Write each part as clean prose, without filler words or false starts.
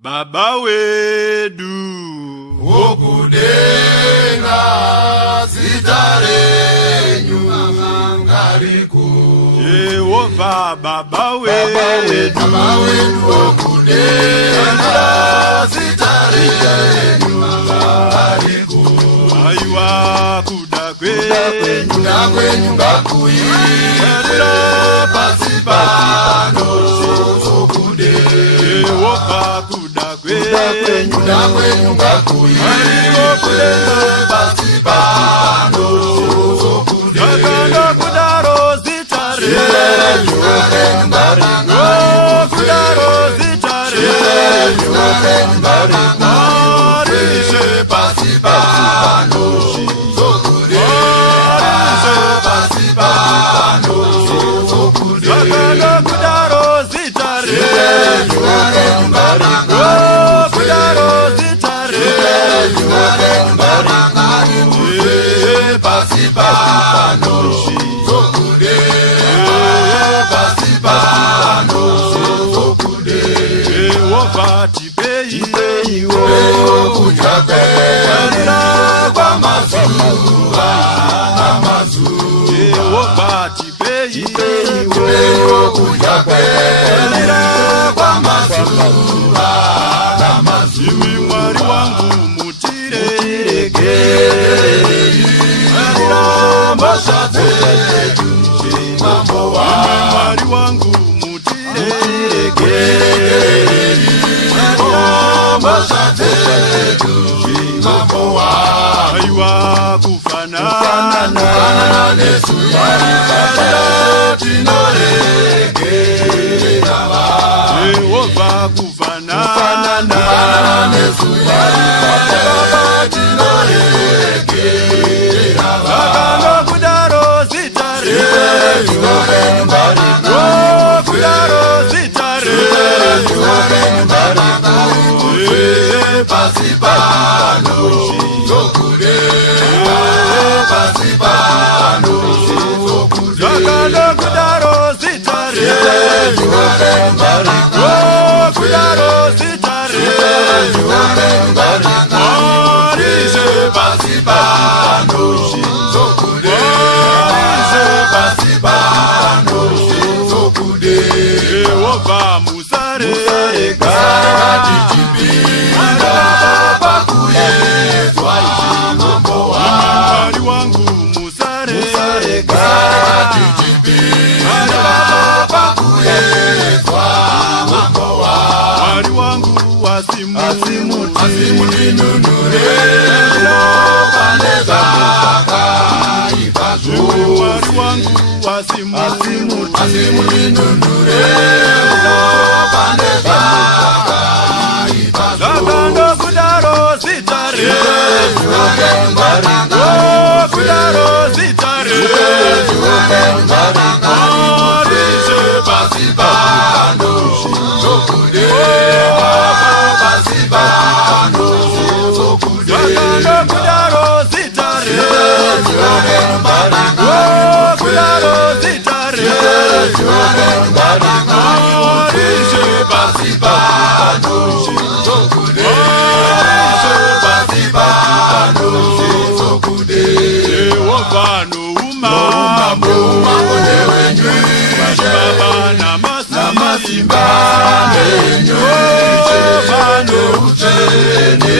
Baba wedu wokudenga zitarenyu ngariku Yehova Baba wedu wokudenga zitarenyu ngariku Aiwa kuda kwenyu ngakuyiwe pasipano Yehova kuda kwenyu ngakuyiwe pasipano Yakanda kudaro zitare Kudaro zitare Marishe pasipano Yakanda kudaro zitare Kudaro zitare pasipano Yehova tipei kwa mazuwa na mazuwa Yehova tipei kwa mazuwa na mazuwa Imi mwari wangu mutire mambo wa mwari wangu mutire mambo wa Aiwa kufanana Yesu Yehova kufanana Akanda kudaro zitare Kudaro zitare pasipano pasipano Akanda kudaro zitare Kudaro zitare Marishe pasipano pasipano Yehova musare mwari wangu musare mwari wangu wasimu mwari wangu wasimu Zakando kudaro zitare Kudaro zitare Marishe pasipano Zakando kudaro zitare Kudaro zitare Marishe Yehova no uma Baba na masimba Yehova no uchene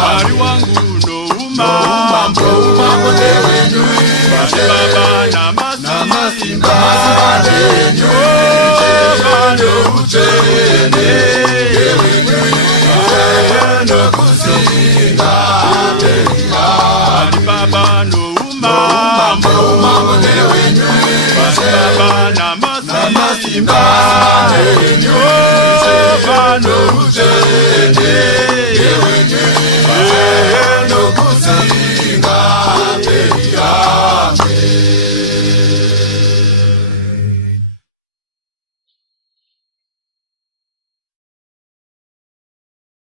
Mwari wangu no uma Baba na masimba Yehova no uchene Baba no uma Baba na masimba Yehova no uchene